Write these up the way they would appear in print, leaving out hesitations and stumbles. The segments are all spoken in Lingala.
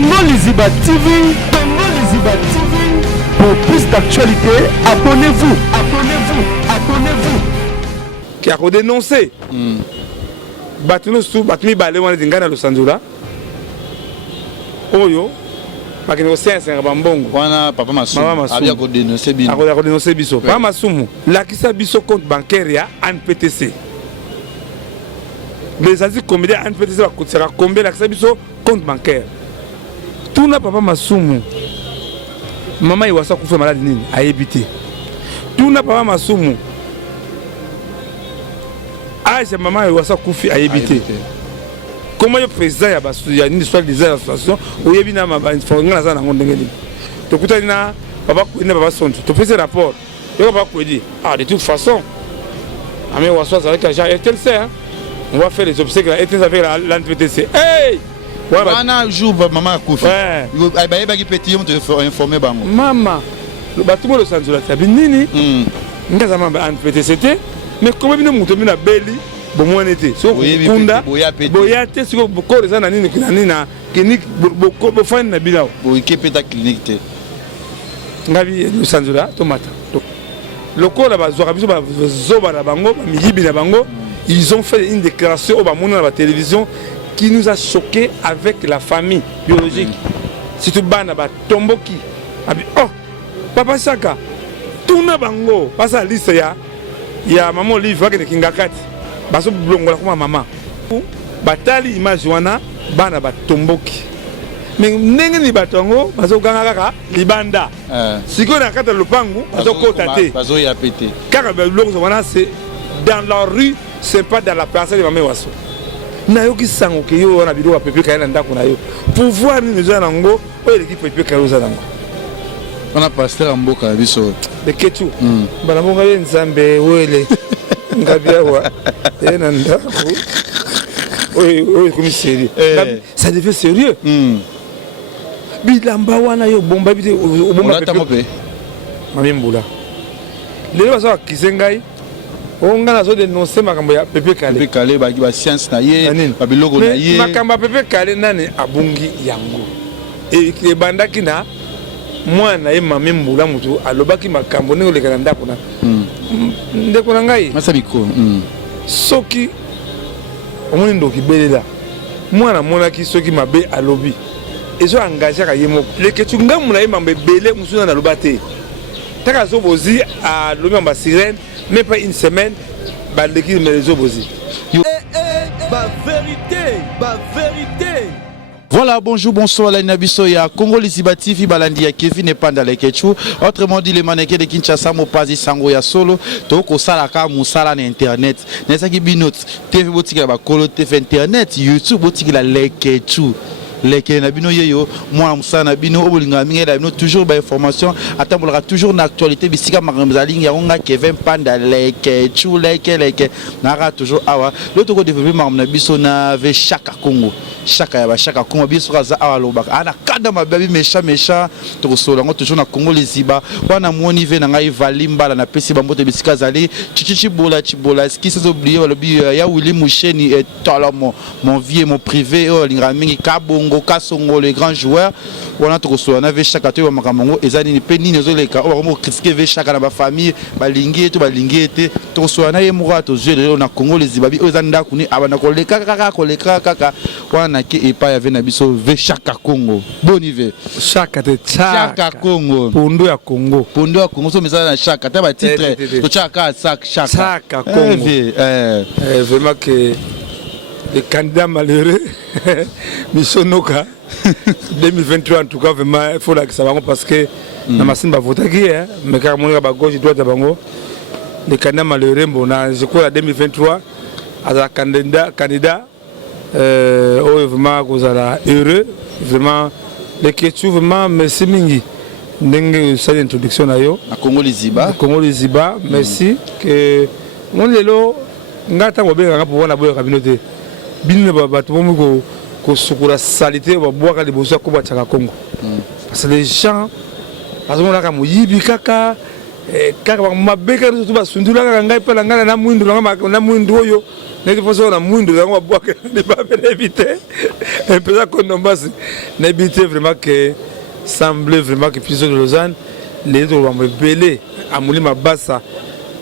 Congo Liziba TV, Congo Liziba TV. Pour plus d'actualité, abonnez-vous, abonnez-vous, abonnez-vous. Qui a dénoncé. Batuno sous batumi balé wana dingana lo sanzula. Oyo. Bakino sense ngabambongo. Wana papa Masumu. Abia ko dénoncer biso. Akoya ko dénoncer biso. Papa Masumu, lakisa biso compte bancaire ya ANPTC. Les aziz combien ANPTC va coûter combien lakisa biso compte bancaire. Tout na papa Masumu. Maman iwasa kufa malade nini ayebité. Tout na papa Masumu. Aïe, maman iwasa kufi ayebité. Comment le président ya une histoire des associations où il y a ma information na ngondengeli. To kutani na papa kuina papa sonto. To fait ce rapport. Yo papa ko dit de toute façon amé waso avec la RTLC hein. On va faire les obsèques là et avec l'ANPTC. Hey! Wana jour maman kufi. Ay ba yeba ki petit on te informer bango. Maman, le bâtiment de Sanzola tabinini. Ngaza mamba ANPTC mais comment bien muto mina beli bon moi n'était so kunda boyate siko boko reza na nini na clinique boko bofan na bilao boyike peta clinique te ngabi le Sanzola tomata lokola bazwa biso bazoba na bango miyibi na bango ils ont fait une déclaration au bamona na la télévision qui nous a choqué avec la famille biologique surtout bana ba tomboki abi oh papa Saka tuna bango pasa liste ya maman Olive wakene kingakati baso blongola kuma mama batali image wana bana batomboki mais ndenge ni batongo baso ganga kaka libanda siko na kata lupangu baso kota te baso ya pété kaka blongo wana c'est dans la rue c'est pas dans la place de maman waso na yoki sango ke yo wana bidoko pepe kayela ndako na yo pouvoir ni nzo nango o eleki pepe kayoza nango on a pasteur mboka biso de ketu bana monga ye nzambe wele ngabiawa ena ndako oui comme sérieux ça devait sérieux bilamba wana yo bomba bité bomba pepe mami mbula lelo baso kisengai onga na so dénoncer makambo ya pepe kale ba science na ye ba biloko na ye makambo pepe kale nani abungi yango e bandaki na mwana ye mami mbula mutu alobaki makambo ne olekana ndako na ndeko na ngai masabiko soki omoni ndoki belela mwana monaki soki mabe alobi ezo engagé ka yemo leketu ngamu na ye mambe bele musuna na loba te taka zo bozi a lobi mamba sirène même pas une semaine ba leki me zo bozi Ba vérité, ba vérité. Voilà, bonjour, bonsoir, la Nabiso ya Congo Liziba TV, Balandi ya Kevin et Panda le Kechu. Autrement dit, les mannequins de Kinshasa, Mopazi, Sango ya Solo, Toko Salaka, Moussala na Internet. Nesa ki binot, TV Botika ba Kolo TV Internet, YouTube Botika la le Kechu. Les nabino yeyo moi musa nabino obolinga mingi nabino toujours ba information atambolaka toujours na actualité bisika makamzalingi ya onga Kevin Panda leke chuleke leke nara toujours awa l'autre côté développer makam na biso na ve Chaka Congo Chaka ya ba Chaka Congo biso kaza awa lobaka ana kada mababi méchant to solo ngo toujours na Congo Liziba wana moni ve na ngai valimba na pesi bambote bisika zali chibola ski sans oublier le ya Willy Moucheni et Tolomo mon vieux mon privé oh linga mingi kabongo Kasongo les grands joueurs on a trop on avait chaque to makamongo ezani ni peni nezoleka on va critiquer ve chaque na ba famille balingi ete to so na ye mura to jeu na Congo Liziba bi ozanda kuni abana koleka kaka wana ki epa ya ve na biso ve Chaka Congo bonive Chaka Congo pondo ya Congo so message na Chaka ta ba titre to Chaka Congo vraiment que le candidat malheureux Misonoka 2023 en tout cas vraiment il faut là que ça va parce que na masine ba voter qui hein mais car mon ba gauche droite bango le candidat malheureux bon je crois en 2023 à la candidat vraiment kozala heureux vraiment les questions vraiment merci mingi ndenge ça l'introduction na yo à Congo Liziba merci que mon lelo ngata ngo benga pour wana boyo kabinote bino bato bomo ko sukura salité ba boaka liboso ko ba Chaka Congo parce que les gens parce qu'on a comme yibi kaka kaka mabeka surtout basundula kaka ngai pe ngala na mwindu na mwindu oyo neti foso na mwindu yango babwaka ne pas éviter un peu ça qu'on basi na éviter vraiment que semble vraiment que Prison de Lausanne les autres vont me belé à Moulima Bassa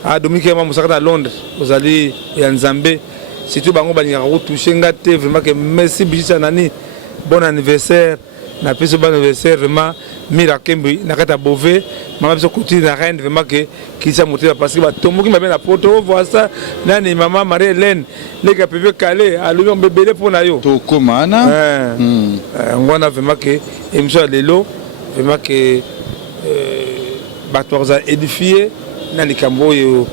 à Dominique Moussaka à Londres aux alliés et en Zambie surtout bango banyaka ko toucher ngate vraiment que merci Bichisa Nani bon anniversaire na peso bon anniversaire vraiment Mirakembi na kata Bové maman biso continue na reine vraiment que qui s'est monté parce que ba tomoki m'a bien la photo voir ça nani maman Marie-Hélène les gars peuvent caler à lui on bébé pour na yo to komana on a vraiment que émission lelo vraiment que batorza édifié nani kambo yo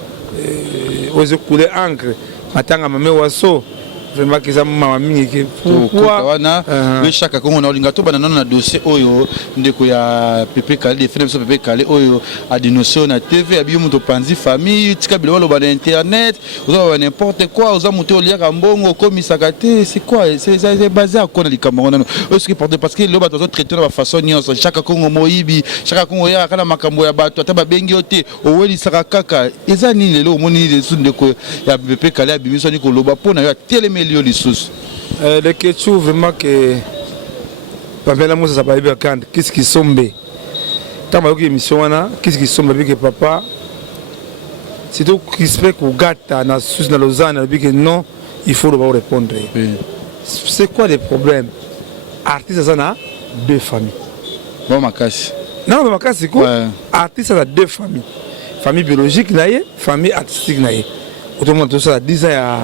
ozo couler encre matanga mame waso vraiment que ça mama mingi que pourquoi wana le chaka kongo na linga to bana na dossier oyo ndeko ya Pepe Kale de film so Pepe Kale oyo a dénoncé na TV abi muto panzi famille tika bilolo ba internet ozo n'importe quoi ozo muto lia kambongo komisaka te c'est quoi c'est basé à quoi na likambo na ce qui porte parce que le bato zo traiter na façon nyonso chaka kongo moyibi chaka kongo ya kana makambo ya bato ata ba bengi ote oweli saka kaka eza nini lelo omoni les ndeko ya Pepe Kale abi so ni ko loba pona ya teleme les questions vraiment que Pamela Moussa Sabaïbe quand qu'est-ce qui sombe tant que émission wana qu'est-ce qui sombe avec papa c'est tout qui se fait qu'on gâte na sous na Lausanne avec que non il faut devoir répondre c'est quoi les problèmes artiste ça na deux familles bon makasi non mais makasi c'est quoi artiste ça deux familles famille biologique naie famille artistique naie autrement tout ça 10 ans à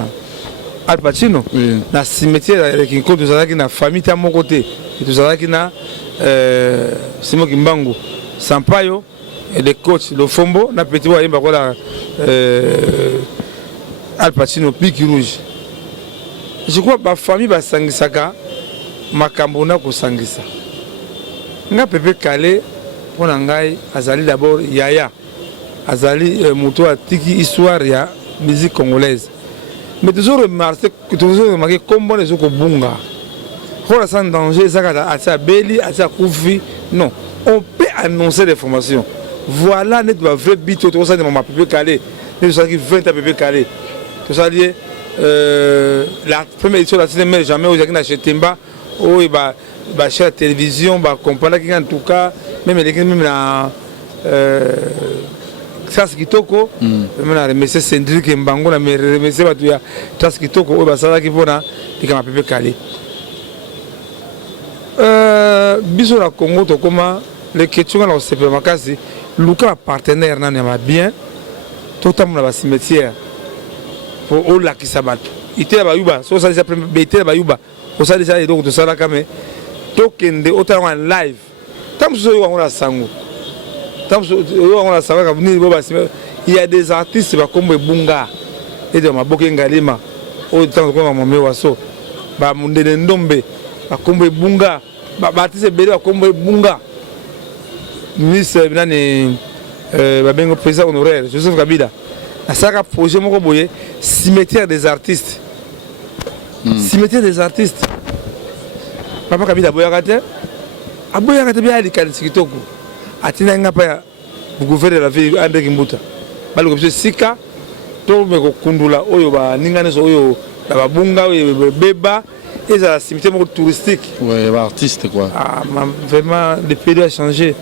Al Pacino na cimetière avec une côte de na famille à mon côté et tout ça qui na Simon Kimbangu Sampaio et les coachs le Fombo na petit wa yemba kola Al Pacino pique rouge je crois ba famille ba sangisaka makambo na ko sangisa nga Pepe Kale pona ngai azali d'abord yaya azali moto atiki histoire ya musique congolaise. Mais toujours remarqué comment les autres bunga. Pour sans danger, ça a Beli, ça Koufi. Non, on peut annoncer des formations. Voilà notre vrai but. Tout ça de mon Pepe Kale. Tout ça qui 20 à Pepe Kale. Tout ça lié. La première édition de la cinéma jamais aux gens acheté Timba. Oh il va chez la télévision, va comprendre qu'en tout cas même les même la Tras Kitoko, je remercie Cédric Mbango, je remercie Tras Kitoko, je remercie Pepe Kale. Biso la Congo, comment les questions dans le supermarché, Luka partenaire n'a bien, tout le monde a un cimetière pour Ola qui s'abat. Il était là-bas, so ça déjà était là-bas, on s'est déjà donc de ça là quand même. Token de autant en live, tant que on a sango. Il y a des artistes comme Bunga et de Maboke Ngalima, autant comme Mamé Wasso, Mundele Ndombe, comme Bunga, Baptiste Bélé, comme Bunga, ministre président honoraire, Joseph Kabila. À ça, projet Mokoboye, cimetière des artistes. Cimetière des artistes. Papa Kabila Boyagate, Aboyagate bien à l'Ikalitoko. Atina ngapa le gouverneur de la ville André Kimbuta bali ko sika to me ko kundula oyo ba ningane so oyo ba bunga oyo beba et ça cimetière touristique ouais ba artiste quoi vraiment le pays doit changer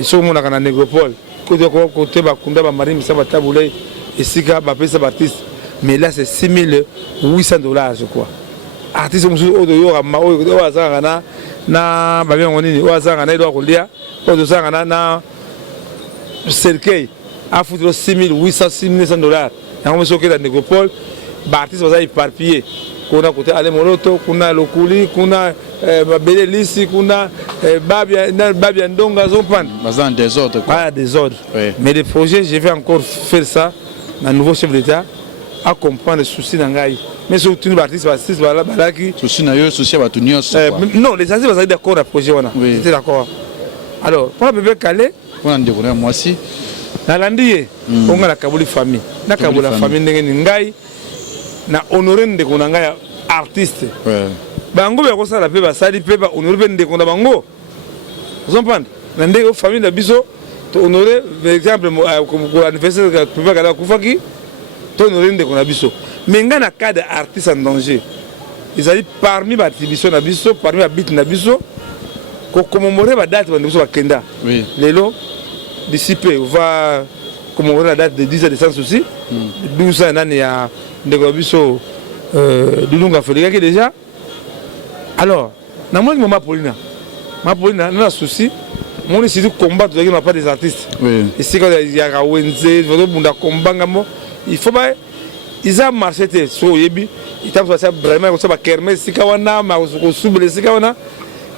et sur mon na négropole côté ba kunda ba marine ça ba tabulé et sika ba pesa ba artiste mais là c'est $6,800 je crois artiste musu oyo ma oyo azanga na babia ngonini wazanga na ido kolia ozo sanga na cercueil a foutu $6,800 na on soki la négropole ba artiste baza éparpillé kuna côté ale moloto kuna lokuli kuna babele lisi kuna babia ndonga zopan baza en désordre quoi ah désordre mais le projet je vais encore faire ça na nouveau chef d'état à comprendre les soucis d'angaï. Mais surtout les artistes, souci na yo, souci à non, les artistes sont d'accord avec le projet. C'était d'accord. Alors, pour la Pepe Kale, on a découvert moi aussi. Dans l'Andier, on a la Kabouli famille. La Kabouli famille n'engaï, na honoré de konangaï artiste. Bango be ko sala pe ba sali pe ba honoré de konda bango. Vous comprenez? na ndenge famille na biso to honorer par exemple pour anniversaire de Pepe Kale Kufaki to honorer ndeko na biso mais nga na cas d'artiste en danger ils allaient parmi l'attribution na biso parmi la bit na biso ko commémorer la date de biso ba kenda lelo d'ici peu on va commémorer la date de 10 décembre aussi 12 ans nani ya ndeko biso Doudou Félix qui déjà alors na moi maman Paulina n'a souci mon c'est du combat de la part des artistes ici quand il y a Wenze vraiment bunda combat ngamo il faut pas ils ont marché sur yebi ils t'a fait vraiment ça ba kermesse sikawana ma souble sikawana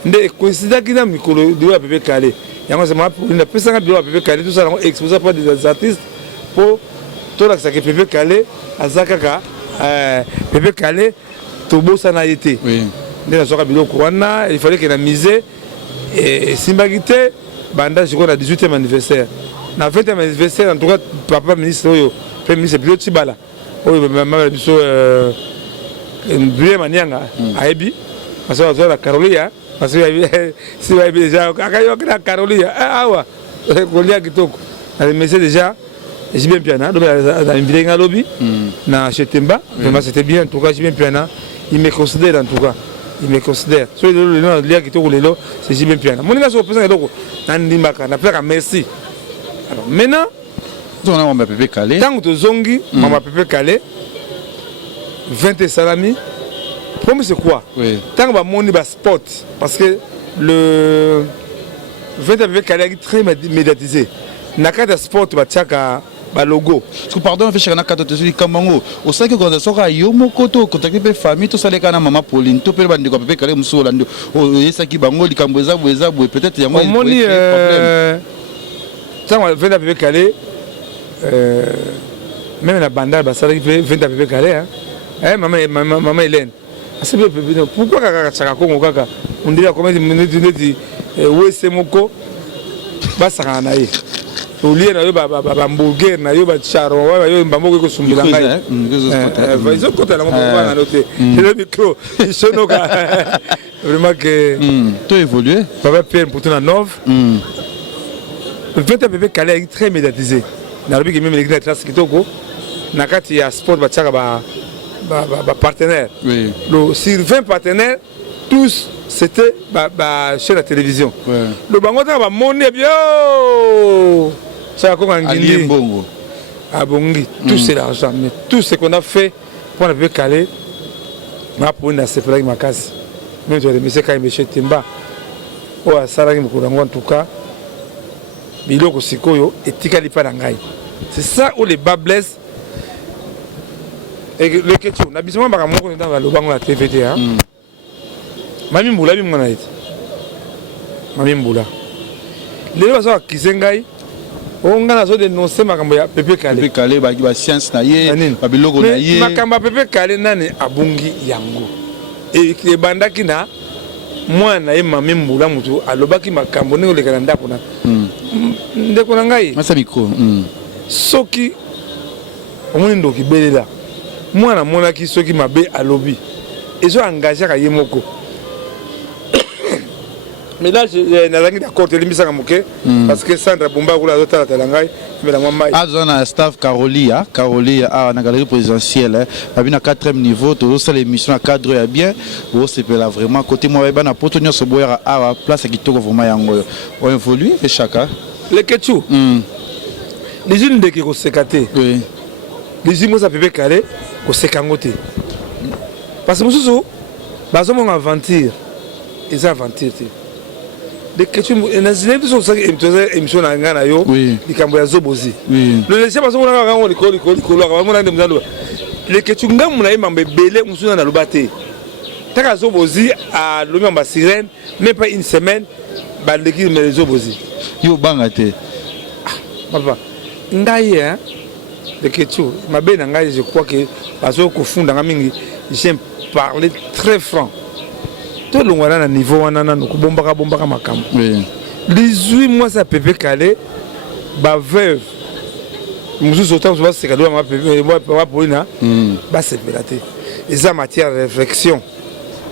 nde coïncide qui na mikolo de la Pepe Kale yango c'est ma Paulina pesa nga bilo Pepe Kale tout ça exposé par des artistes pour tout là ça que Pepe Kale azakaka Pepe Kale tobo ça n'a été il fallait qu'il ait misé et Simbagité, bandage à 18e anniversaire. Dans 20e anniversaire, en tout cas, papa ministre, premier ministre, Pio Tibala, maman biso Brian Manianga, a Ebi, parce que la Carolia, parce que si vous avez déjà, la Carolia, ah ouais, Colia Kitoko, elle me déjà, j'ai bien piano, dans une vidéo à lobby, dans Chetemba, vraiment c'était bien, en tout cas, j'ai bien piano, il me considère en tout cas. Il me considère. Soit le nom de qui est c'est Jimmy Piana. Mon gars, c'est un merci. Alors maintenant, tant que Zongi, maman Pepe Kale, 20 salami, comme c'est quoi? Tant que mon sport, parce que le 20 Pepe Kale est très médiatisé. Nakata sport, logo. Pardon, je suis en train de dire que au sein que quand on sort à Yomokoto, contacter les familles, tout ça les canards, maman Pauline, tout le monde de Pepe Kale Moussolando, et ça qui bango, les Camboza, peut-être il y a moins de problèmes. Ça, on vient à Pepe Kale, même la bandale, ça vient à Pepe Kale, hein, maman Hélène. Pourquoi on dirait comment on dit, où est-ce moko, bah ça en a. Oublié na yo hamburger na yo charo yo mbamoko ko sumbila ngai ils ont côté la mo ba na noter le micro ils sont vraiment que tout évolué papa Pierre pour la nove le 20 Pepe Kale est très médiatisé na lobi que même l'église classe kitoko na kati ya sport ba tsaka ba partenaire sur 20 partenaires tous c'était chez la télévision le bango ta ba monnaie bien ça a commencé à Bongi, tout c'est l'argent, mais tout ce qu'on a fait pour Pepe Kale, ma pour une assez plaque ma case. Même tu as remis quand il chez Timba, ou à Saragi Mourango en tout cas, Biloko Sikoyo et Tikali Parangai. C'est ça où les bas blessent. Et le question, l'habillement par rapport à le banc de la TVT, Mami Mboula, Mami Mboula. Les gens qui Kisengai. On a dénoncé makambo ya Pepe Kale. Pepe Kale ba science na ye, ba biloko na ye. Makambo Pepe Kale nani abungi yango. Et bandaki na mwana ye Mami Mboula mutu alobaki makambo ne olekana ndako na. Ndeko na ngai. Masa micro. Soki omoni ndoki belela. Mwana monaki soki mabe alobi. Ezo engagé ka ye moko. Mais là, je suis d'accord, je suis parce que Sandra Bumba a été à Talangai, mais la maman. Ah, staff Carolia, à la galerie présidentielle, à un 4e niveau, tout ça, l'émission à cadre bien, c'est là vraiment. Côté moi, il y a un potonio sur boire à la place qui tourne vraiment. On évolue, et chacun. Les Ketchou, les unes de qui ont sécaté, les unes à Pepe Kale, ont sécangoté. Parce que nous sommes, nous avons aventure, ils ont aventure. Les questions, les sont émission na ngana yo, les cambo ya zobozi. Le laisser parce qu'on a un école, les questions ngam na imambe belé musuna na lobate. Taka zobozi à l'homme en sirène, même pas une semaine, bah l'équipe mais zobozi. Yo bangate. Papa, ndaye hein, les questions, ma belle ngaye je crois que parce que fond dans mingi, j'aime parler très franc. Tout le monde a un niveau, on a un bomba makam. 18 mois, ça Pepe Kale, bah veuve. Nous autant, c'est cadeau à ma Pepe, moi, Paulina, bah c'est pélaté. Et ça, matière de réflexion.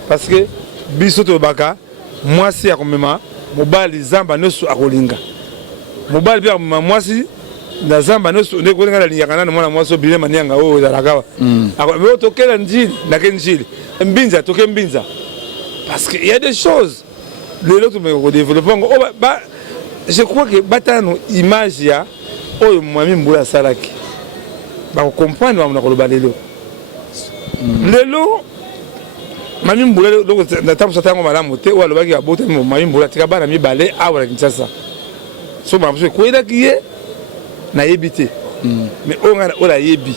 Parce que, Bissoto Baka, moi, c'est à combien, mobali zamba nyonso akolinga mobali mpe mwasi na zamba nyonso nde kolinga nalingaka nano mwana mwasi obile manianga oyo ezalaka wa me tokela njili nake njili mbinza toke mbinza parce que il y a des choses lelo tumeka kodéveloppe yango je crois que batano image ya oyo Mami Mbula asalaki bakokomprendre bamona koloba lelo lelo Mami Mbula natambusa ntango malamu te oyo alobaki abota Mami Mbula tika bana mibale awa na Kinshasa so mamoso ekweyelaki ye nayebi te mais oyo ngai oyo nayebi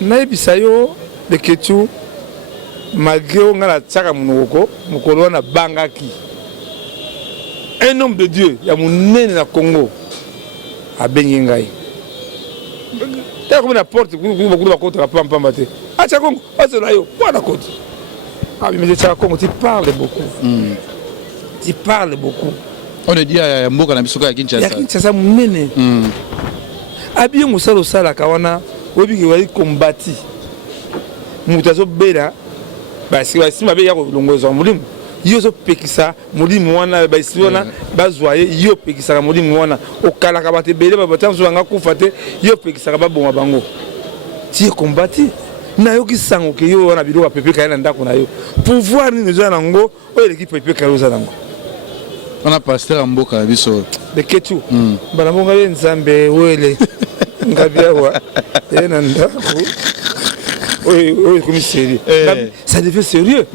nayebisa yo leketu malgré oyo ngai natiaka monoko mokolo wana bangaki un homme de Dieu ya monene na Congo abengi ngai tala komi na porte bakulu bakotaka pampamba te atia Congo asela yo wana koti mais etiaka Congo tu parles beaucoup tu parles beaucoup on dit ya mboka na biso ya Kinshasa ya Kinshasa monene abi mosala osalaka wana oyebiki wali kombati moto azobela basi mabe ya kolongozwa molimo yo ozopekisa molimo wana baisi wana bazwa ye yo opekisaka molimo wana okalaka bato ebele babatanso banga kufa te yo opekisaka baboma bango ti ekombati nayoki sango ke yo wana biloko apepeka ye na ndako na yo pouvoir nini oza nango oyo eleki pepeka yo oza nango wana pasteur ya mboka na biso leketu bana mbonga ye nzambe wele ngabi awa ye na ndako oyo ekomi sérieux ça devient sérieux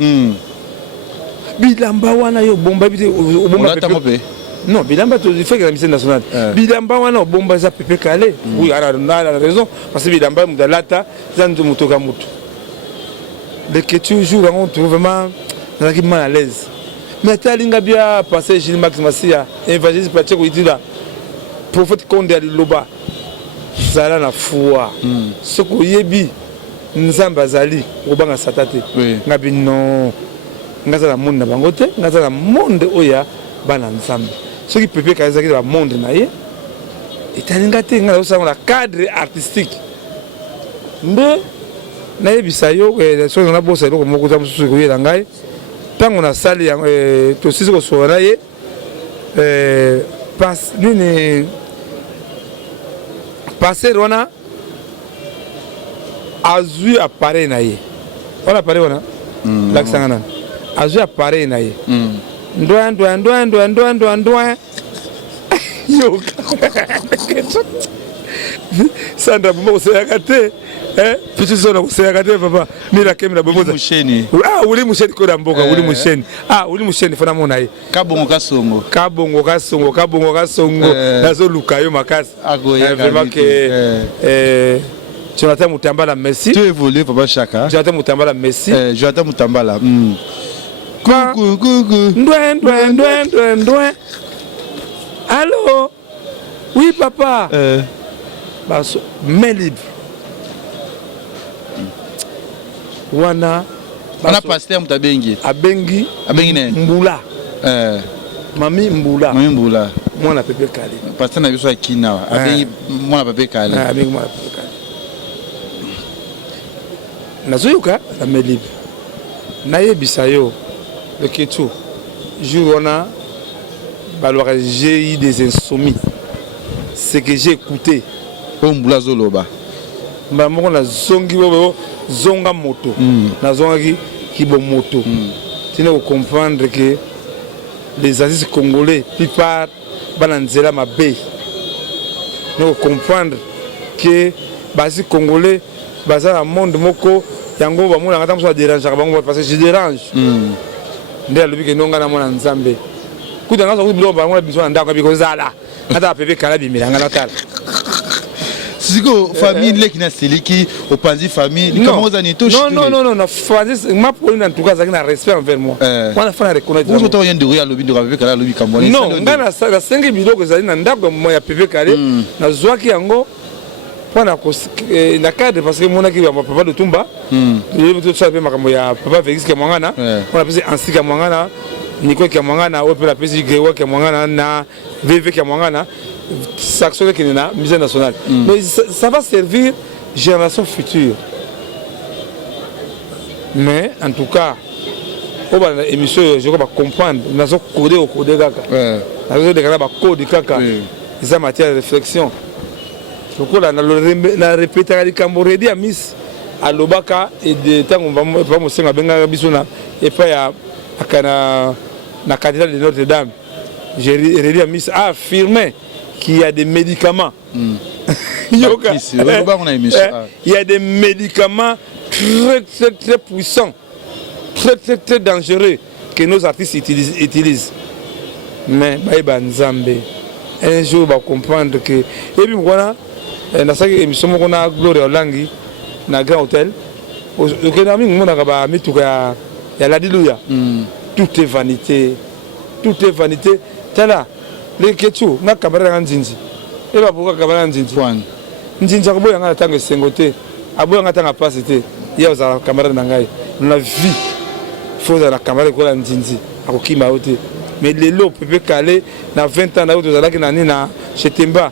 bilamba wana yo bomba bite obomba pepe non bilamba to fait que la mission nationale bilamba wana obomba eza pepe kale oui ala na raison parce que bilamba mudalata za ndo mutoka mutu de que toujours on trouve vraiment dans qui mal à l'aise mais talinga bien passer Gilles Max Masia évangéliste Pacheco itila prophète Konde ali loba zala na foi ce ko yebi nzamba azali obanga satate ngabi non ngaza na monde na bango te ngaza na monde oya bana nzambe soki pepe kazaki ba monde na ye etalinga te ngaza osanga na cadre artistique nde nayebisa yo soki na bosa eloko moko ta mosusu koyela ngai ntango na sali tosisi kosola na ye nini paser wana azwi appareil na ye wana appareil wana lakisanga nani azwi appareil na ye ndwa yo sandra buma koseyaka te pitu sona koseyaka te papa mila kemi na bomoza uli musheni koda mboka uli musheni fona mona ye kabongo kasongo nazoluka yo makasi vraiment que Jonathan Mutambala, merci. Tu évolues, Papa Chaka. Jonathan Mutambala, merci. Jonathan Mutambala. Allô? Oui, papa. Main libre. Wana. On a passé à Mutabengi. Abengi. Mbula. Mami Mbula. Mami Mbula. Moi, on a pépé calé. Pasteur n'a vu ça qui n'a. Abengi, moi, on a pépé calé. Abengi, moi, on a pépé calé. Nazoyoka la main libre nayebisa yo le ketu jour wana balora j'ai eu des insomnies ce que j'ai écouté Mbula zoloba mbamoko na zongi zonga moto na zongaki kibo moto tine ko comprendre que les artistes congolais plupart bana nzela mabe ne comprendre que basi congolais baza na monde moko yango ba mona ngata mso dérange bango parce que je dérange nde alobi ke nonga na mona nzambe kuta ngaso ku bilo ba mona biso na ndako biko zala ata pepe kala bimira ngala tala siko famille leki na seliki opanzi famille comment ça ni touche non famille ma pour en tout cas ça na respect envers moi on a fait reconnaître vous to yende ri alobi ndo pepe kala alobi kamboni non ngana sa 5 biloko zali na ndako mo ya pepe kala na zwaki yango na cadre parce que mon équipe papa de Tumba il ça fait makambo ya papa Félix Kamwangana on appelle Ansi Kamwangana Nico Kamwangana ou la PC Grewa Kamwangana na VV Kamwangana saxo qui na musée national mais ça va servir génération future mais en tout cas o ba émission je crois ba comprendre nazo coder kaka nazo déclarer ba code kaka ça matière de réflexion lokola na répéter ali kamboredi a miss alobaka et de tango va mo senga benga biso na et pas ya akana na cathédrale de Notre-Dame j'ai redit à miss a affirmé qu'il y a des médicaments il y a des médicaments très puissants, très dangereux que nos artistes utilisent. Mais un jour, on va comprendre que. Et puis voilà, dans cette émission, on a Gloria Olangi, dans un grand hôtel. Au Canada, on a l'Alléluia. Tout est vanité. Tout est vanité. Tala, les Ketchou, on a camarade Nzinzi. Et là, pourquoi camarade Nzinzi? Nzinzi, on a un sengoté. Abo nga tanga passe te ya za camarade na ngai na vie faut za la camarade ko la nzinzi akokima ote mais lelo pepe calé na 20 ans na oto za la nani na chetemba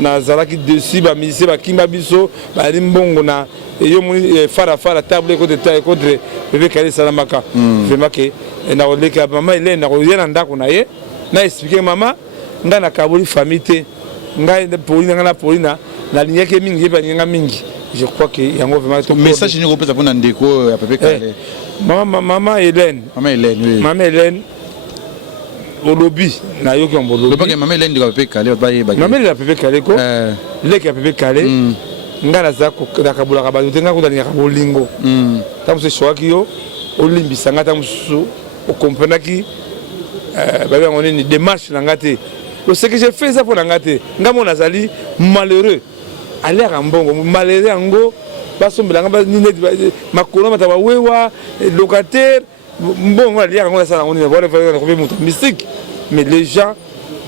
na za la ki dessus ba mise ba kimba biso ba limbongo na yo moni fara table ko de taille ko de pepe calé salamaka vraiment que na oleka mama ile na ko yena ndako na ye na expliquer mama nga na kaboli famille te nga polina nga na polina la ligne qui est mingi mingi je crois que yango vraiment tout message ni repose pour ndeko ya pepe calé maman Hélène maman Hélène au lobby na yo ki on lobby parce que maman Hélène de pepe calé ba ye ba maman Hélène pepe calé ko le ki pepe calé ngana za ko da kabula ka ba tenga ko da ni ka bolingo tamu se choaki yo olimbisa ngata musu o comprendre ki ba bien on est une démarche na ngate ce que j'ai fait ça pour ngate ngamo nazali malheureux aller à mbongo malheureux ngo basombela ngaba ni makolo mata wewa locataire mbongo aller ngo ça on est voir le mystique mais les gens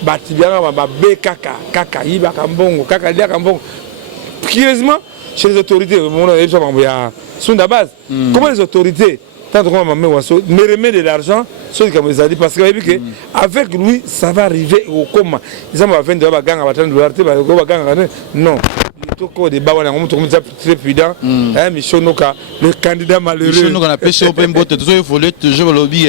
batibianga ba kaka yiba ka mbongo kaka aller ka mbongo curieusement chez les autorités mon ya sunda base comment les autorités tant qu'on m'a me remet de l'argent sur les caméras parce que avec lui ça va arriver au coma ils ont $20 baganga $30 non toko de bawa na ngomuto komisa très prudent Michonoka le candidat malheureux Michonoka na pêche au pembote toujours évoluer toujours le lobby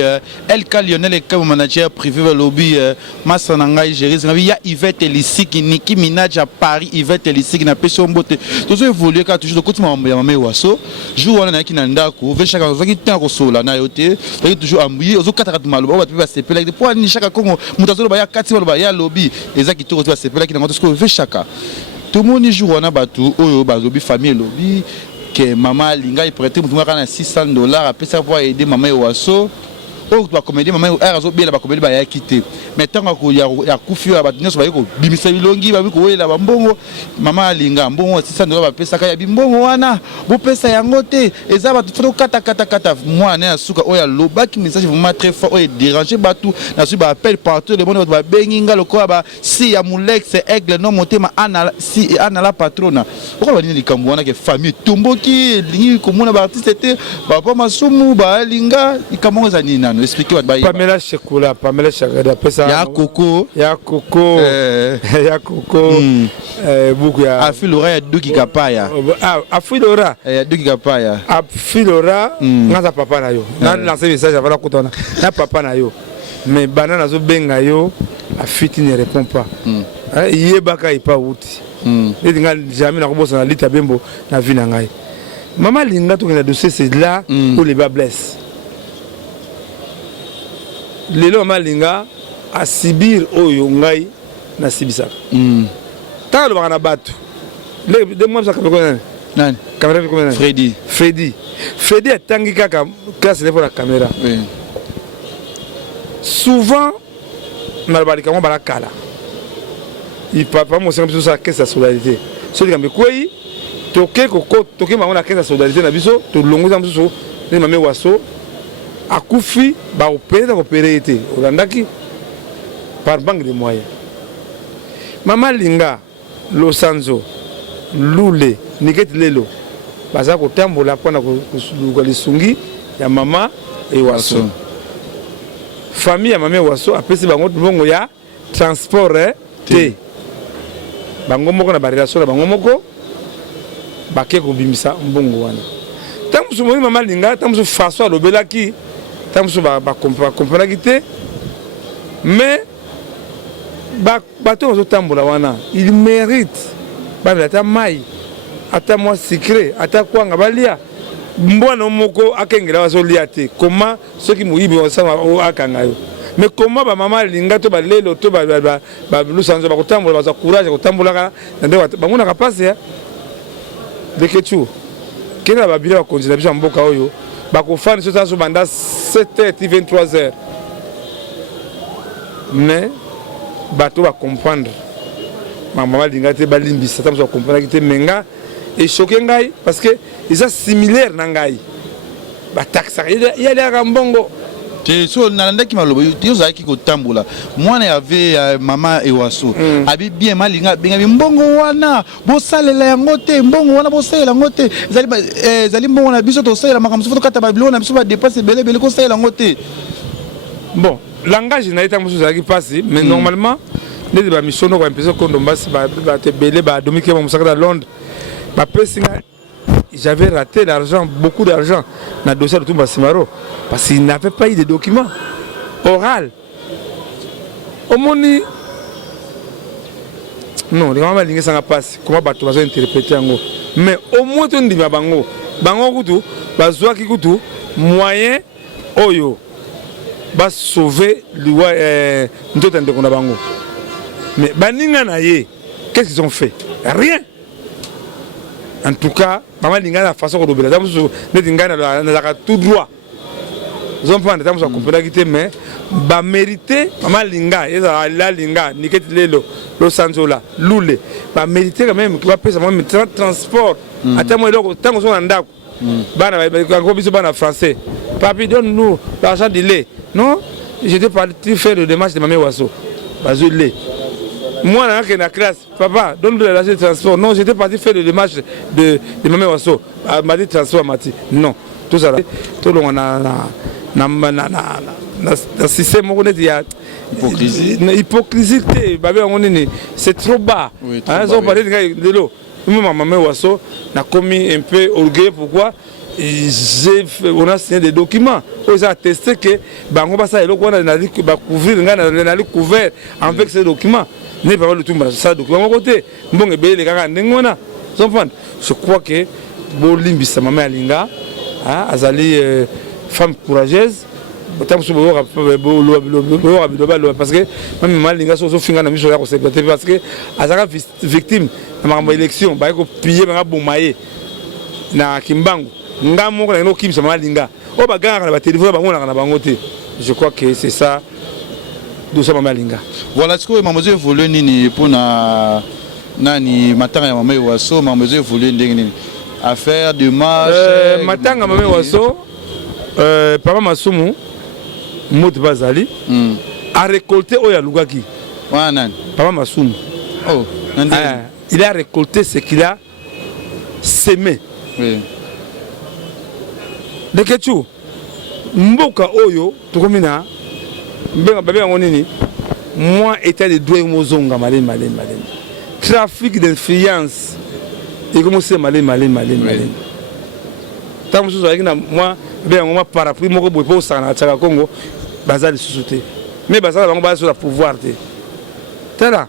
El Lionel est comme manager privé le lobby Massananga Géris il y a Yvette Elisiki Nicki Minaj à Paris Yvette Elisiki na pêche au pembote toujours évoluer quand toujours côté mama waso jour on a qui na ndako ve chaque fois qui tant ko sola na yote toujours ambier ozo kataka maloba ba pe sepela pour ni chaque kongo mutazo ba ya kati ba ya lobby ezaki to ba sepela qui na ngoto ko ve chaque tout le monde joue on a battu oyo bazobi famille lobby que maman linga il prêtait mutunga kana $600 après ça pour aider maman waso o ba comédie maman arazo bien ba comédie ba ya quitter mais tant ko ya kufi ba nyonso ba ko bimisa bilongi ba ko wela ba mbongo maman linga mbongo $600 ba pesa ka ya bimbongo wana bo pesa yango te eza ba foto kata moi na suka oya lobaki message vraiment très fort et déranger batou na su ba appel partout le monde ba benginga lokola ba si ya mulex aigle no motema ana si ana la patrona ko ba ni likambo wana ke famille tomboki lingi ko mona ba artiste te ba pa masumu ba linga likambo za ni nano expliquer ba Pamela Shekula pesa ya koko beaucoup ya afilora ya duki kapaya afilora ya duki kapaya afilora ngaza papa na yo na lancer message avant kutona na papa na yo mais banana zo benga yo afiti ne répond pas yebaka ipa uti ndinga jamais na kobosa na lita bembo na vie na ngai maman linga to na dossier c'est là où les bas blessent lelo malinga a sibir oyo ngai na sibisaka ta lo bana batu le de moi ça kamera nani kamera ko Freddy atangi kaka classe pour la caméra souvent malbalika mo barakala il papa mo c'est ça que sa solidarité so dikambe kwei toke koko toke ma on a que sa solidarité na biso to longoza biso ne mame waso akufi ba opérer été olandaki par banque de moyens mama linga losanzo lule niketi lelo baza ko tambola pona ko lisungi ya mama e waso famille ya mama waso apesi bango bongo ya transport te bango moko na ba relation na bango moko bake ko bimisa mbongo wana tamusu moni mama linga tamusu faso alobelaki tant que ba comprendre quitté mais bato bazo tambola wana il mérite ba ata mai ata moi secret ata kwanga balia mbwana moko akengela bazolia te comment ceux qui moyibi osama akanga yo mais comment ba mama linga to ba lelo to ba lusanzo ba kotambola ba courage kotambola nde banguna ka passe ya de kechu kena ba bila ba konzila bisa mboka oyo ba ko fani so ça so banda 7h 23h mais bato ba comprendre mama linga te ba limbisa tam so comprendre que menga et choqué ngai parce que ils sont similaires na ngai ba taxa il y a des mbongo te so nalanda ki malobo yo za ki ko tambola mwana yave mama Ewaso abi bien malinga benga mbongo wana bo salela yango te mbongo wana bo salela yango te zali mbongo na biso to salela makamso foto kata babilo na biso ba dépenser belé ko salela yango te bon langage na eta musu za ki passe mais normalement les ba mission no ko impression ko ndombasi ba te belé ba domike mo musaka à Londres ba pesinga j'avais raté l'argent, beaucoup d'argent dans le dossier de Toumba Simaro parce qu'il n'avait pas eu de documents oral. Au moni non, les mamans lingues ça n'a pas comment bateau va interpréter en gros. Mais au moins tu dis bango, bango kutu, bazwa ki kutu moyen oyo ba sauver le ndoto ndeko na bango. Mais baninga na ye, qu'est-ce qu'ils ont fait? Rien. En tout cas, maman linga la façon de faire, nous linga na tout droit. Ils ont pas de comprendre que mais ba mériter maman linga, la linga, niket lelo, lo sanzola, lule, ba mériter quand même que va payer même transport. Attends moi donc tant qu'on soit en ndako. Bana quand biso bana français. Papi donne-nous l'argent de lait. Non, j'étais parti faire le démarche de maman Waso. Bazo lait. Moi, dans la classe, papa, donne-nous l'argent de transport. Non, j'étais parti faire le démarche de Mamé Wasso. Elle m'a dit transport, m'a dit non. Tout ça là. Tout le monde a système, il y a hypocrisie. C'est trop bas. Moi, Mamé Wasso a commis un peu orgueil. Pourquoi? On a signé des documents. On a attesté que Bango Bassa et l'autre, on a couvert avec ces documents. N'est pas le tout ça document côté bon et les gars n'engona je crois que Bolimbi sa maman Alinga azali femme courageuse parce que même Malinga so finga na miso ya ko secrétaire parce que azaka victime na ma élection ba ko piller ba bomaye na Kimbangu ngamo ko na kimsa Malinga o ba ganga na téléphone ba ngona na bango te je crois que c'est ça. Voilà ce que maman voulait nini pour na nani matanga ya maman Ewaso maman voulait nini à faire de marche matanga maman Ewaso papa Masumu Mout Bazali a récolté oya lugaki wana papa Masumu oh il a récolté ce qu'il a semé oui de kechu mboka oyo tukomina moi état de droit mozonga malé trafic d'influence et comment c'est malé tant que avec moi bien on parapluie moko boy pour ça na tchaka Congo bazali société mais bazali bango bazali sur la pouvoir te tala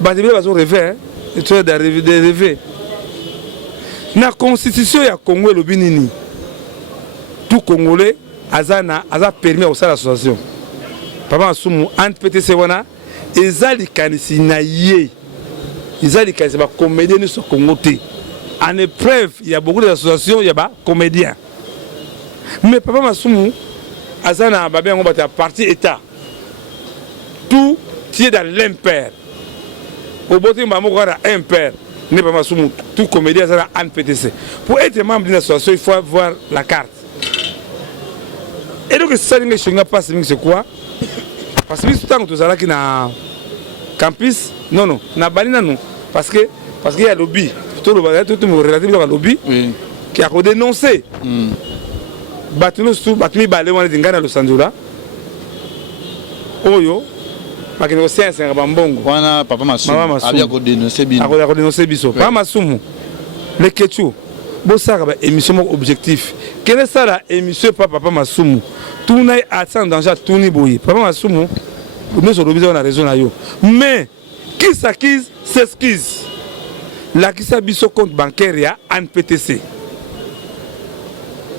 bazali bazo rêver et tu d'arriver de rêver na constitution ya Congo le binini tout congolais azana aza permis au sein l'association. Papa Masumu entre PTC wana ezali kanisi na ye ezali kanisi ba comédien ni so Congo te en épreuve il y a beaucoup d'associations il y a ba comédiens mais Papa Masumu azana ba bien on ba parti état tout est dans l'impair au bout ba moko ra impair ne Papa Masumu tout comédien azana en PTC pour être membre d'une association il faut avoir la carte et donc ça ne change pas c'est quoi. Parce que tout le temps que na campus non na balina non parce que il y a lobby tout le relatif au lobby qui a dénoncé batumi balé wana dingana Los Angeles oyo bakini ko science ngaba mbongo wana papa Masumu abia ko dénoncer bino ko dénoncer biso papa Masumu le kechu bo saka ba émission objectif quelle est ça la émission papa Masumu tout n'a pas en danger, tout n'est boy. Papa Masumu, nous sommes obligés de raison à eux. Mais, qui s'acquise, s'exquise. La qui s'habille sur compte bancaire, il y a un PTC.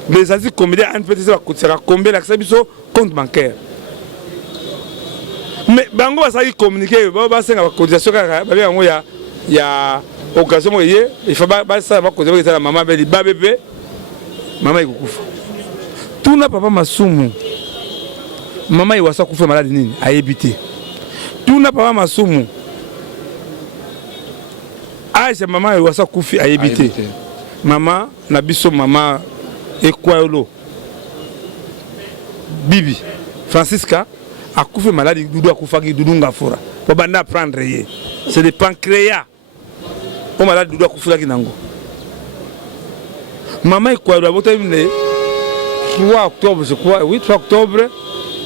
Les asiles combien un PTC va coûter combien la qui s'habille sur compte bancaire. Mais, bango va s'agir communiquer, va s'agir la cotisation, il y a occasion, il faut pas ça va causer la maman, il va bébé, maman est couffé. Tout n'a papa Masumu. Maman il va s'occuper malade nini a éviter. Tout n'a papa Masumu. Ah c'est maman il va s'occuper a éviter. Maman na biso maman Ekwaolo. Bibi Francisca a couffé malade Doudou a couffé Doudou ngafura. Pour banda prendre c'est le pancréas. Pour malade Doudou a couffé la kinango. Maman Ekwaolo a voté 3 octobre, je crois, oui, 3 octobre,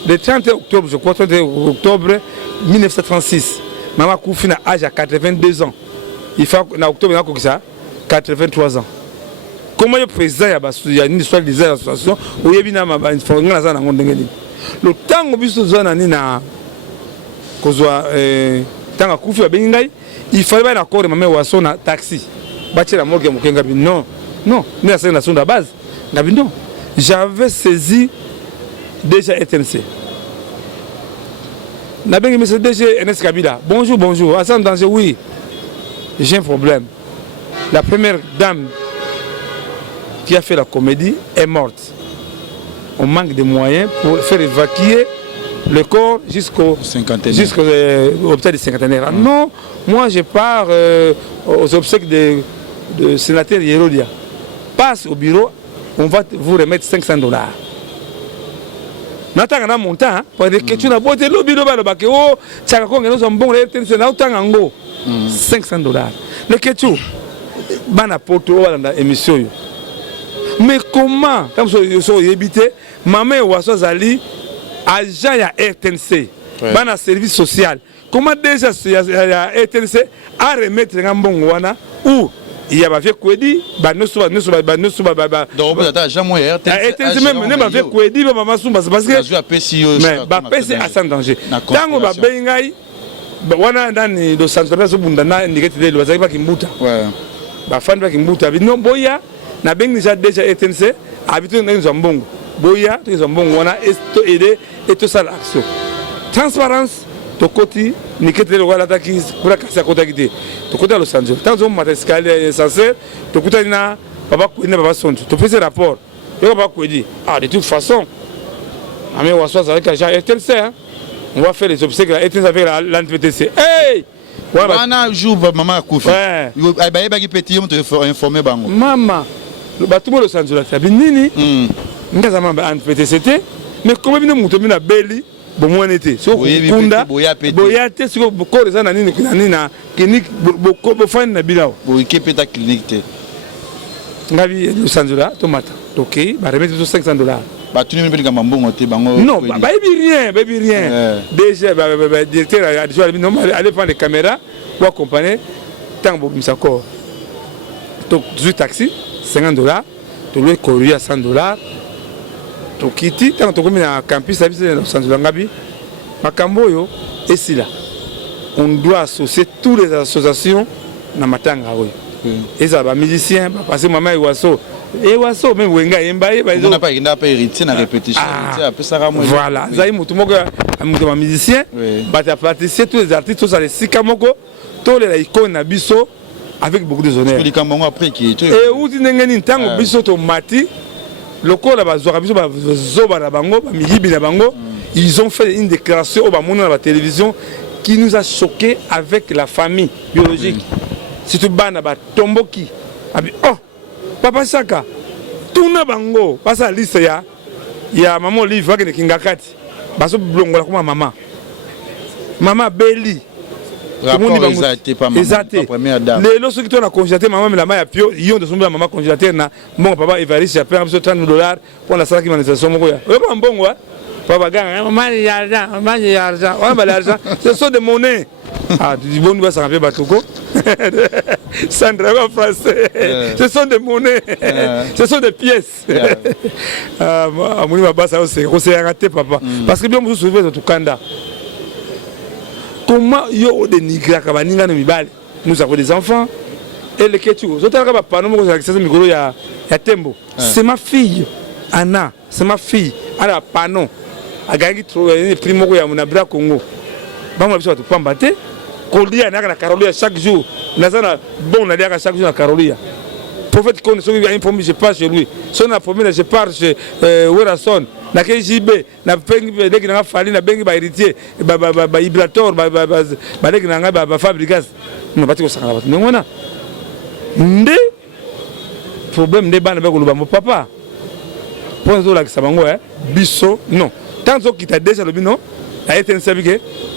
le 30 octobre, je crois, 30 octobre 1936. Maman Koufi n'a âge à 82 ans. Il fait en octobre, il a 83 ans. Comment le président il y a une histoire de l'association où il y a une formation dans le temps où il y a un Koufi il fallait un accord de maman Wasson à taxi. Bâtir la mort qui est non, non, mais c'est une nation de base. Non. J'avais saisi déjà RTNC. N'abeng monsieur DG NS Kabila. Bonjour, bonjour. Hassan Danger, oui. J'ai un problème. La première dame qui a fait la comédie est morte. On manque de moyens pour faire évacuer le corps jusqu'au hôpital du cinquantenaire. Non, moi je pars aux obsèques de sénateur Hérodia. Passe au bureau. On va vous remettre $500. Natanga montant pour des questions à boîte le bureau ba ke o tchaka ko ngeno so mbongo RTNC na utanga ngo $500. Le question bana poto wala émission. Mais comment comme so yebité maman waso zali agent ya RTNC bana service social. Comment déjà ya RTNC a remettre ngambongo wana ou il y a fait quoi dit bah nous sommes donc peut-être jamais RTNC même pas fait quoi dit maman sumba parce que mais bah PC à sans danger tango ba bengai wana ndani do centre so bunda na ndikete le bazaki ba kimbuta ba fan ba kimbuta bino boya na bengi déjà RTNC habitude na nzo mbongo boya nzo mbongo wana esto aider et tout ça l'action transparence tokoti nikete le wala taki kura kasi akota kite tokota Los Angeles tant on mata escalier sincère tokota na papa ko ina papa sonto to fait rapport yo papa ko dit de toute façon amé waso avec agent RTNC on va faire les obsèques là RTNC avec l'NPTC hey wana jour maman Koufi yo ba yeba ki petit yo to informer bango maman le batumo Los Angeles abinini ngaza mamba NPTC mais comment bino muto bina beli bon moi n'était sur Kunda boyate sur corps ça na nini na clinique bo fin na bilao bo équipe ta clinique ngabi $100 tomata OK ba remettre $500 ba tuni mbi ngamba mbongo te bango non ba baby rien déjà ba directeur adjoint non aller prendre les caméras pour accompagner tango misako to du taxi $50 to le courrier $100 tokiti tant que comme na campus habité dans Sanzula ngabi makambo yo esila on doit associer toutes les associations na matanga oyo eza ba musiciens ba passer maman Ewaso même wenga yemba ba on n'a pas héritier na répétition après ça ramo voilà zai mutu moko amuto ba musicien ba ta participer tous les artistes tous les sikamoko tous les icônes na biso avec beaucoup de honneur les kambango après qui et où ndengeni ntango biso to mati lokola bazwaka biso bazoba na bango bamiyibi na bango ils ont fait une déclaration au bamona na la télévision qui nous a choqué avec la famille biologique surtout bana ba tomboki abi oh papa saka tuna bango pasa liste ya maman Olive wakene kingakati baso blongola kuma mama Beli exacté première dame les lorsque tu as congélateur maman la main pio ils ont de maman congélateur na bon papa Evariste a payé $30 pour la salle qui manifestation moko ya bon papa ganga maman l'argent on va l'argent ce sont des monnaies Ah, tu dis bon, nous ça rappelle Batoko. Sandra en français. Ce sont des monnaies. Ce sont des pièces. Ah, moi, ça c'est raté, papa. Parce que bien, vous vous souvenez de tout Kanda. Comment yo dénigrer Kabaninga no Mibale? Nous avons des enfants. Et les Kétou. Je t'ai pas parlé de il y a Tembo. C'est ma fille. Anna. C'est ma fille. Elle a panon. Elle a gagné le prix de mon abra Congo. Je ne sais pas si tu Kolia na Carolia chaque jour. Bon, on a chaque jour à Carolia. Prophète qu'on est informé, je pars chez lui. Si on a promis, je pars chez Werason. Na KJB, na pengi dès que na fali na bengi ba héritier, ba Ibrator, ba dès que na ba Fabrigas. On va te ko sanga ba. Ngona. Ndé problème de bana ba ko luba papa. Pour zo la kisabango biso non. Tant que tu as déjà le bino,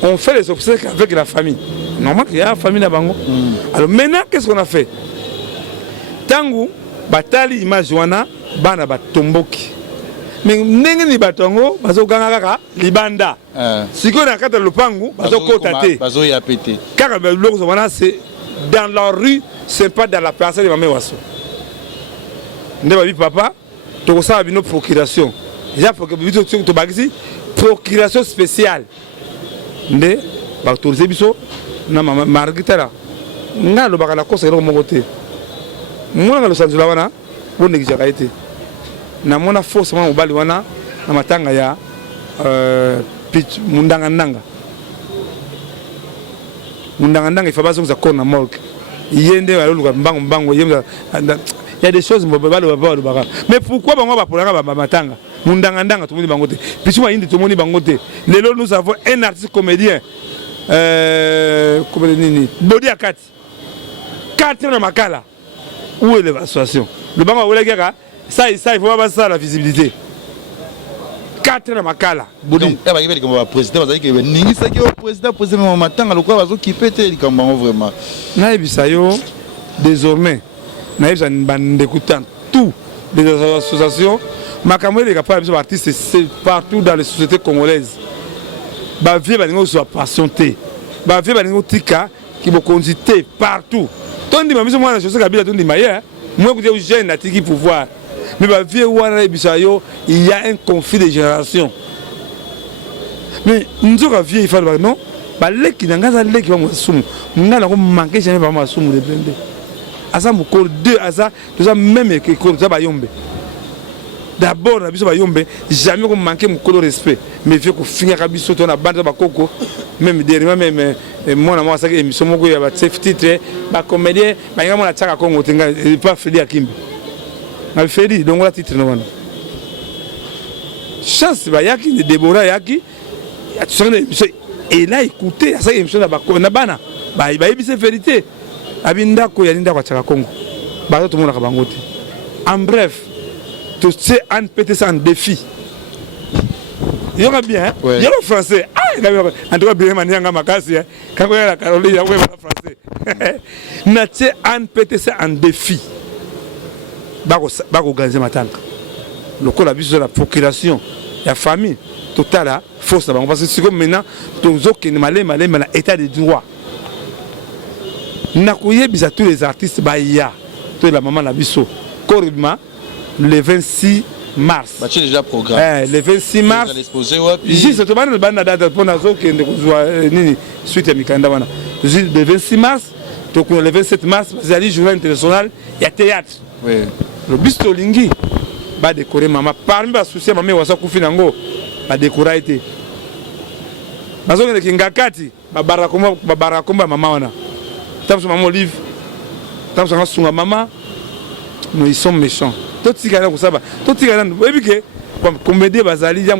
on fait les obsèques avec la famille. Normalement, il y a la famille là-bas. Alors maintenant, qu'est-ce qu'on a fait? Tangu, batali image wana, bana batomboki. Mais n'engue ni batongo, bazo gangaka libanda. Si on a kata lupangu, bazo kotate. Bazo ya pété. Car le logo wana c'est dans la rue, c'est pas dans la personne de ma mère waso. Ne ba bi papa, to ko sa bi no procuration. Déjà pour que tu bagisi procuration spéciale. Ndé ba autoriser biso na mama Marguerite nga lo bakala ko sero mo côté. Moi na lo sanzula wana bo negija été. Na mona forcément au bali wana na matanga ya pitch mundanga ndanga. Mundanga ndanga ifaba zo za kona morgue. Yende ba lo mbango yemza. Il y a des choses mais pourquoi bango ba polanga ba matanga mundanga tout le monde bangote puis moi indi tout le monde bangote lelo nous avons un artiste comédien comme nini Bodi Akati 4 na makala où est l'évaluation le bango wole gaka ça il faut pas ça la visibilité 4 na makala Bodi donc ba kibeli comme président bazali que ningi ça qui au président matanga lokwa bazo kipete likambango vraiment na ebisayo désormais naïf d'écoutant tous les associations makamwe les capables artistes c'est partout dans les sociétés congolaises ba vie ba ningo soit patienté ba vie ba ningo tika qui bo consulter partout tondi ma biso mwana chose kabila tondi maye moi que jeune na tiki pouvoir mais ba vie wana bisayo il y a un conflit de génération mais nzoka vie il faut non ba leki nanga leki ba masumu ngana ko manquer jamais ba masumu de blende Asa mukolo 2 asa nous avons même que ça va yombe. D'abord na biso ba yombe jamais qu'on manquer mukolo respect mais vieux ko finir ka biso to na banda ba koko même derrière même moi na moi ça émission moko ya ba safety titre ba comédien ba ngamo na tsaka Congo tenga pas Feli Akimbi. Na Feli donc la titre no wana. Chance ba yaki de Deborah yaki ya tsona émission et là écoutez ça émission na bana ba ibise vérité. Abinda ko yalinda kwa chaka Congo bato tout le monde kabangote en bref tout c'est un petit en défi il y aura bien il y aura français en tout cas bien manianga makasi quand il y a la Caroline il y a français na c'est un petit en défi bako organiser matanga loko la biso la procuration la famille totale force parce que c'est comme maintenant tozo ke malema na état de droit. Nakoye bisa tous les artistes baya to la maman na biso corrigement le 26 mars bah tu déjà programme le 26 mars l'exposé ouais puis juste to bana bana date pour nazo ke ndekuzwa nini suite ya mikanda wana le 26 mars to le 27 mars c'est la journée internationale il y a théâtre oui le bisto lingi ba décorer maman parmi ba souci maman wasa kufina ngo ba décorer été bazo ke ngakati ba barakomba maman wana Tant maman Olive, tant que maman, nous ils sont méchants. Tout ce qui est là, tout ce qui est là, vous voyez que comme comédie bazali, il y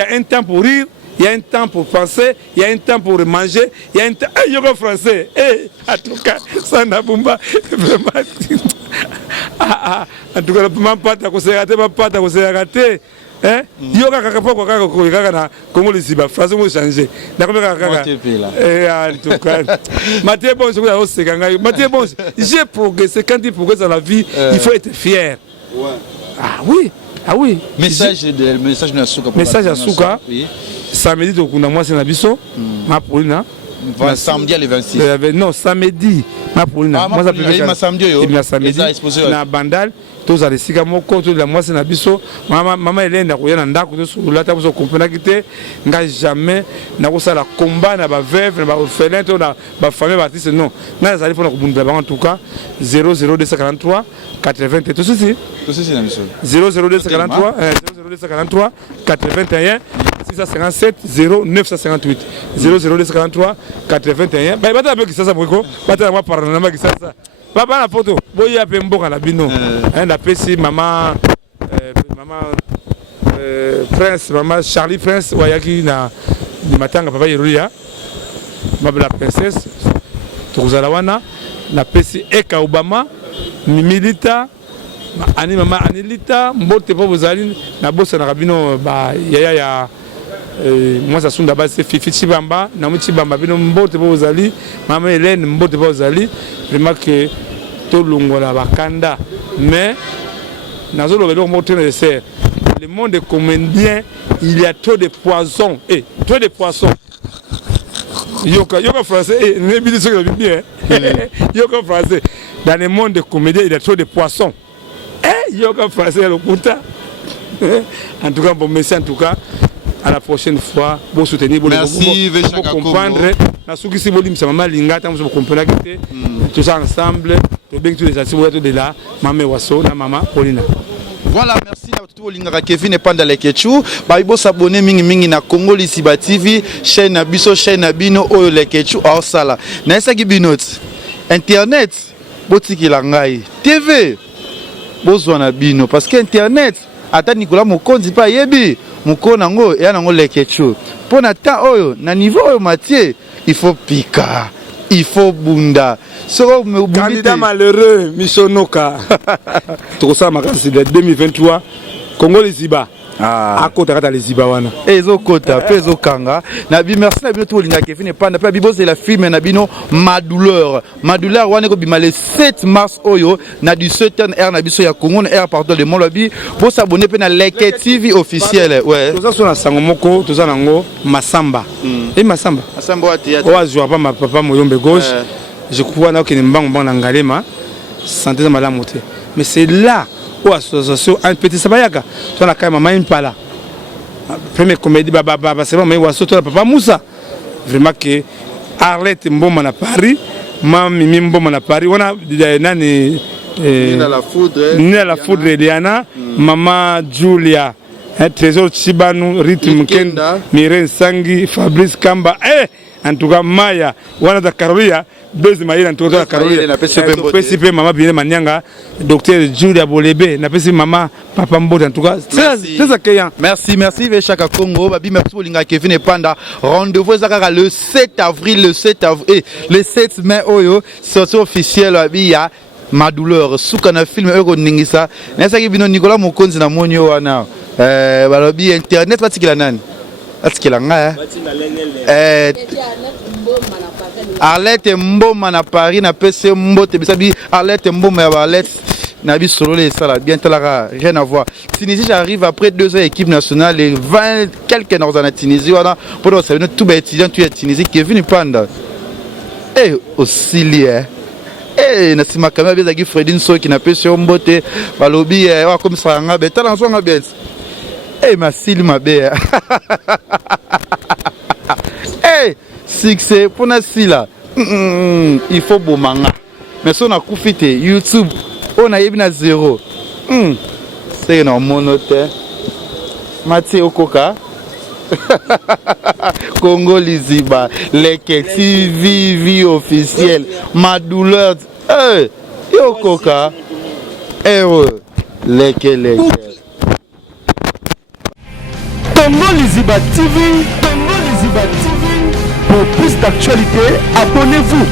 a un temps pour rire, il y a un temps pour penser, il y a un temps pour manger, il y a un temps. Il y a un français. En tout cas, ça n'a pas vraiment. En tout cas, pas de raté. Yo kaka poko kaka na Congo les Ziba phrase mo changer na comme kaka en tout cas Mathieu bon je vous c'est ganga Mathieu bon j'ai progressé quand il progresse dans la vie il faut être fier ah oui message na suka message à suka samedi to kuna moi c'est na biso ma polina Samedi le 26. Non, samedi. Na Paulina. Moi ça peut samedi yo. Il y a samedi. Na Bandal. Tous à l'esika moko to la moi c'est na biso. Maman Hélène na koyana ndako to sur la table so comprendre que nga jamais na ko sala combat na ba veuve na ba orphelin to na ba famille artiste non. Na za faut na ko bunda en tout cas 00243 80 tout ceci. Tout ceci na biso. 00243 00243 81 657 0958 00243 81 ba bata be kisasa mwiko bata mwa parana ma kisasa papa na photo boya pe mboka na bino na pesi mama Prince mama Charlie Prince wayaki na matanga papa Yeruya mabla princesse tozala wana na pesi Eka Obama Mimilita ani mama Anilita mbote po bozali na bossa na kabino ba yaya ya moi ça sonda base Fifi Chibamba na Chibamba bino mbote po bozali mama Hélène mbote po bozali vraiment que tout longola bakanda mais nazo le monde est comédien il y a trop de poisons et trop de poissons yoka français ne bien sûr bien yoka français dans le monde de comédien il y a trop de poissons yoka français le puta en tout cas bon merci en tout cas à la prochaine fois pour soutenir pour comprendre na suki si bolim sama lingata nous comprendre que tout ça ensemble to bien tous les associations de là maman Waso na maman Paulina. Voilà, merci à tout le monde. Kevin et Panda Lekechu. Baibo s'abonner mingi na Congo Lisiba TV, chaîne na biso, chaîne na bino o Lekechu au sala. Na esa ki binot. Internet, botiki langai. TV, bozwa na bino parce que internet ata Nicolas Mokonzi pa yebi. Moko nango ya nango Lekechu. Pona ta oyo na niveau oyo Mathieu, il faut pika. Il faut bunda. Candidat malheureux, Michonoka. Tout ça, c'est 2023. Congo les Ziba. À côté de les Ziba. Ezo Kota, Pezo Kanga. Nabi, merci Nabi, tout le monde qui finit pas. Nabi, c'est la film Nabino Ma douleur. Ma douleur, on est le 7 mars Oyo. Na du 7e R Nabiso ya Congo, R pardon le Mont Labi. Pour s'abonner à Leke TV officiel. Ouais. Tout ça, sur la Sangomoko, tout ça, nango Masamba. Et Masamba. Masamba, je vois pas ma papa Moyombe gauche. Je crois que nous avons un galema, santé malade. Mais c'est là où l'association un petit sabayaka. Tu as quand même maman Impala. Première comédie, c'est vraiment papa Moussa. Vraiment que Arlette Mboma à Paris, Mami Mboma à Paris. On a Nani la foudre Eliana, maman Julia, Trésor Chibanu, Rhythm Kenda, Miren Sangi, Fabrice Kamba. En tout cas, Maya, wana da Carolia, bezi Maya en tout cas Carolia. Na pesi maman bien manyanga, docteur Julia Bolebe, na pesi maman papa Mbote en tout cas. C'est accueillant. Merci Vechaka Congo, babi merci pour linga Kevin et Panda. Rendez-vous le 7 avril, le 7 mai oyo, sortie officielle babi ya Ma douleur. Souka na film euro ningisa. Nesa ki bino Nicolas Mokonzi na monyo wana. Balobi internet batikila nani? Atikilanga Arlette Mboma na Paris na PC Mbote bisabi Arlette Mboma ya Arlette na bi solo les sala bien talara rien à voir. Tunisie j'arrive après 2 ans équipe nationale et 20 quelques dans la Tunisie voilà pour ça tout ba étudiant tu es Tunisie Kevin Panda aussi lié na sima kamera bezaki Fredin so qui na PC Mbote balobi wa comme ça nga betala so nga bien. Masili Mabea. Succès pour Nasila. Il faut beau manga. Mais si on a coupé YouTube, on a eu 0. C'est un monote. Mathieu Okoka. Congo Lisiba. Leke TV officiel. Ma douleur. Okoka. Leke. Congo Lisiba TV, pour plus d'actualités, abonnez-vous.